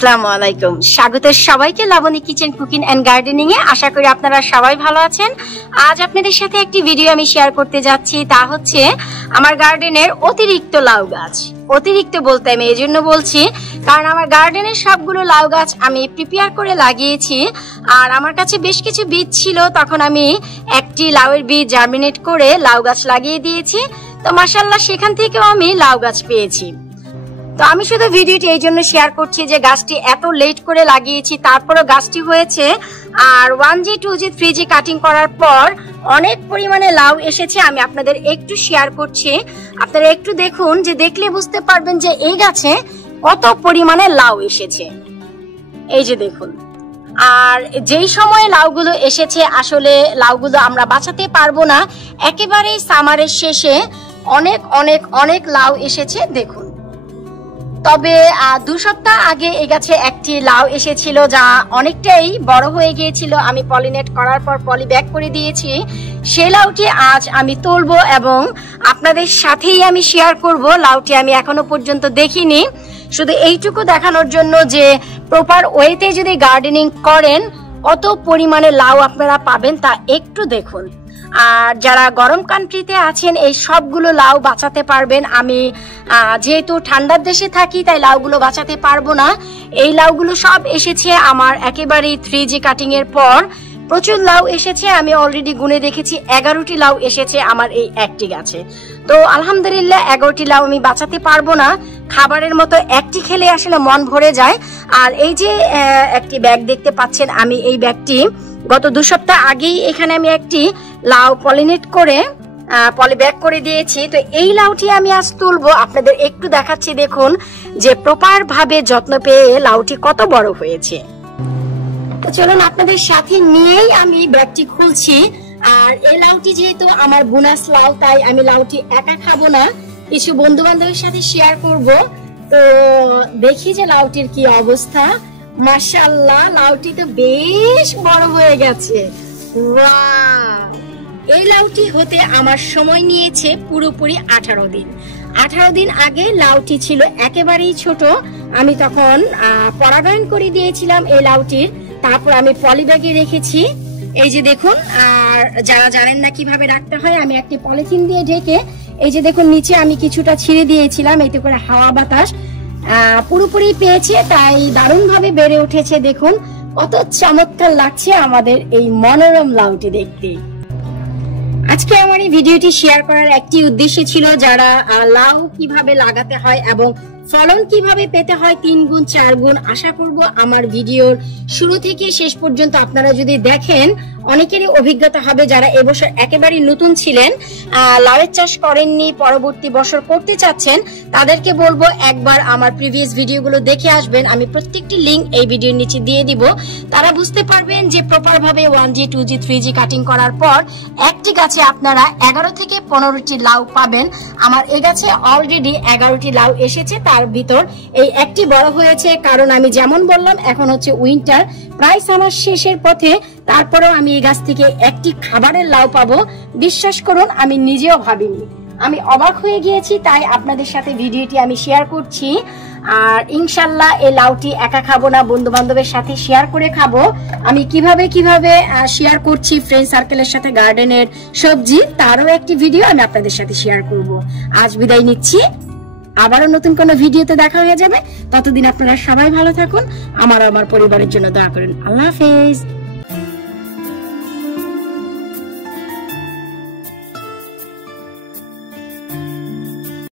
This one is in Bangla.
আসসালামু আলাইকুম, স্বাগত সবাইকে Laboni kitchen cooking and gardening এ। আশা করি আপনারা সবাই ভালো আছেন। আজ আপনাদের সাথে একটি ভিডিও আমি শেয়ার করতে যাচ্ছি, তা হচ্ছে আমার গার্ডেনের অতিরিক্ত লাউ গাছ। অতিরিক্ত বলতে আমি এই জন্য বলছি কারণ আমার গার্ডেনের সবগুলো লাউ গাছ আমি প্রিপেয়ার করে লাগিয়েছি, আর আমার কাছে বেশ কিছু বীজ ছিল। তখন আমি একটি লাউয়ের বীজ জার্মিনেট করে লাউ গাছ লাগিয়ে দিয়েছি। তো মাশাআল্লাহ সেখান থেকেও আমি লাউ গাছ পেয়েছি। তো আমি শুধু ভিডিওটি এই জন্য শেয়ার করছি যে গাছটি এত লেট করে লাগিয়েছি, তারপরও গাছটি হয়েছে। আর 1G 2G 3G কাটিং করার পর অনেক পরিমাণে লাউ এসেছে। আমি আপনাদের একটু শেয়ার করছি, আপনারা একটু দেখুন, যে দেখলে বুঝতে পারবেন যে এই গাছে কত পরিমাণে লাউ এসেছে। এই যে দেখুন, আর যেই সময়ে লাউগুলো এসেছে আসলে লাউগুলো আমরা বাঁচাতে পারবো না। একেবারেই সামারের শেষে অনেক অনেক অনেক লাউ এসেছে দেখুন। তবে 2 সপ্তাহ আগে এই গাছে একটি লাউ এসেছিল যা অনেকটাই বড় হয়ে গিয়েছিল। আমি পলিনেট করার পর পলি ব্যাক করে দিয়েছি। সেই লাউটি আজ আমি তুলবো এবং আপনাদের সাথেই আমি শেয়ার করব। লাউটি আমি এখনো পর্যন্ত দেখিনি, শুধু এইটুকু দেখানোর জন্য যে প্রপার ওয়েতে যদি গার্ডেনিং করেন কত পরিমাণে লাউ আপনারা পাবেন তা একটু দেখুন। আর যারা গরম কান্ট্রিতে আছেন এই সবগুলো লাউ বাঁচাতে পারবেন। আমি যেহেতু ঠান্ডার দেশে থাকি তাই লাউগুলো বাঁচাতে পারবো না। এই লাউগুলো সব এসেছে আমার একেবারেই 3G কাটিং এর পর। প্রচুর লাউ এসেছে, আমি অলরেডি গুনে দেখেছি 11টি লাউ এসেছে আমার এই একটি গাছে। তো আলহামদুলিল্লাহ 11টি লাউ আমি বাঁচাতে পারবো না। খাবারের মতো একটি খেলে আসলে মন ভরে যায়। আর এই যে একটি ব্যাগ দেখতে পাচ্ছেন, আমি এই ব্যাগটি গত 2 সপ্তাহ আগেই এখানে আমি একটি লাউ পলিনেট করে পলি ব্যাগ করে দিয়েছি। তো এই লাউটি আমি আজ তুলবো, আপনাদের একটু দেখাচ্ছি। দেখুন যে প্রপার ভাবে যত্ন পেয়ে লাউটি কত বড় হয়েছে। তো চলুন আপনাদের সাথে নিয়েই আমি ব্যাগটি খুলছি। আর এই লাউটি যেহেতু আমার বোনাস লাউ, তাই আমি লাউটি একা খাবো না, কিছু বন্ধু বান্ধবের সাথে শেয়ার করব। তো দেখি যে লাউটির কি অবস্থা। মাশাআল্লাহ, লাউটি তো বেশ বড় হয়ে গেছে। ওয়াও! এই লাউটি হতে আমার সময় নিয়েছে পুরোপুরি 18 দিন। 18 দিন আগে লাউটি ছিল একেবারেই ছোট। আমি তখন পরাগায়ন করে দিয়েছিলাম এই লাউটির, তারপর আমি পলি ব্যাগে রেখেছি। এই যে দেখুন, আর যারা জানেন না কিভাবে রাখতে হয়, আমি একটি পলিথিন দিয়ে ঢেকে, এই যে দেখুন নিচে আমি কিছুটা ছিঁড়ে দিয়েছিলাম, এতে করে হাওয়া বাতাস পুরোপুরি পেয়েছে, তাই দারুণ ভাবে বেড়ে উঠেছে। দেখুন কত চমৎকার লাগছে আমাদের এই মনোরম লাউটি দেখতে। আজকে আমার এই ভিডিওটি শেয়ার করার একটি উদ্দেশ্য ছিল, যারা লাউ কিভাবে লাগাতে হয় এবং ফলন কিভাবে পেতে হয় 3 গুণ 4 গুণ। আশা করব আমার ভিডিওর শুরু থেকে শেষ পর্যন্ত আপনারা যদি দেখেন অনেকেরই অভিজ্ঞতা হবে। যারা এবছর একেবারেই নতুন ছিলেন, লাউয়ের চাষ করেননি, পরবর্তী বছর করতে চাচ্ছেন, তাদেরকে বলবো একবার আমার প্রিভিয়াস ভিডিওগুলো দেখে আসবেন। আমি প্রত্যেকটি লিংক এই ভিডিওর নিচে দিয়ে দিব। তারা বুঝতে পারবেন যে প্রপার ভাবে 1G 2G 3G কাটিং করার পর একটি গাছে আপনারা 11 থেকে 15টি লাউ পাবেন। আমার এই গাছে অলরেডি 11টি লাউ এসেছে, তার ভিতর এই একটি বড় হয়েছে। কারণ আমি যেমন বললাম এখন হচ্ছে উইন্টার, প্রায় সামার শেষের পথে, তারপরেও আমি এই গাছ থেকে একটি খাবারের লাউ পাবো, বিশ্বাস করুন আমি নিজেও ভাবিনি। আমি অবাক হয়ে গিয়েছি, তাই আপনাদের সাথে ভিডিওটি আমি শেয়ার করছি। আর ইনশাল্লাহ এই লাউটি একা খাবো না, বন্ধু বান্ধবের সাথে শেয়ার করে খাবো। আমি কিভাবে শেয়ার করছি ফ্রেন্ড সার্কেলের সাথে গার্ডেনের সবজি, তারও একটি ভিডিও আমি আপনাদের সাথে শেয়ার করব। আজ বিদায় নিচ্ছি, আবারও নতুন কোনো ভিডিওতে দেখা হয়ে যাবে। ততদিন আপনারা সবাই ভালো থাকুন, আমার পরিবারের জন্য দোয়া করেন। আল্লাহ হাফেজ।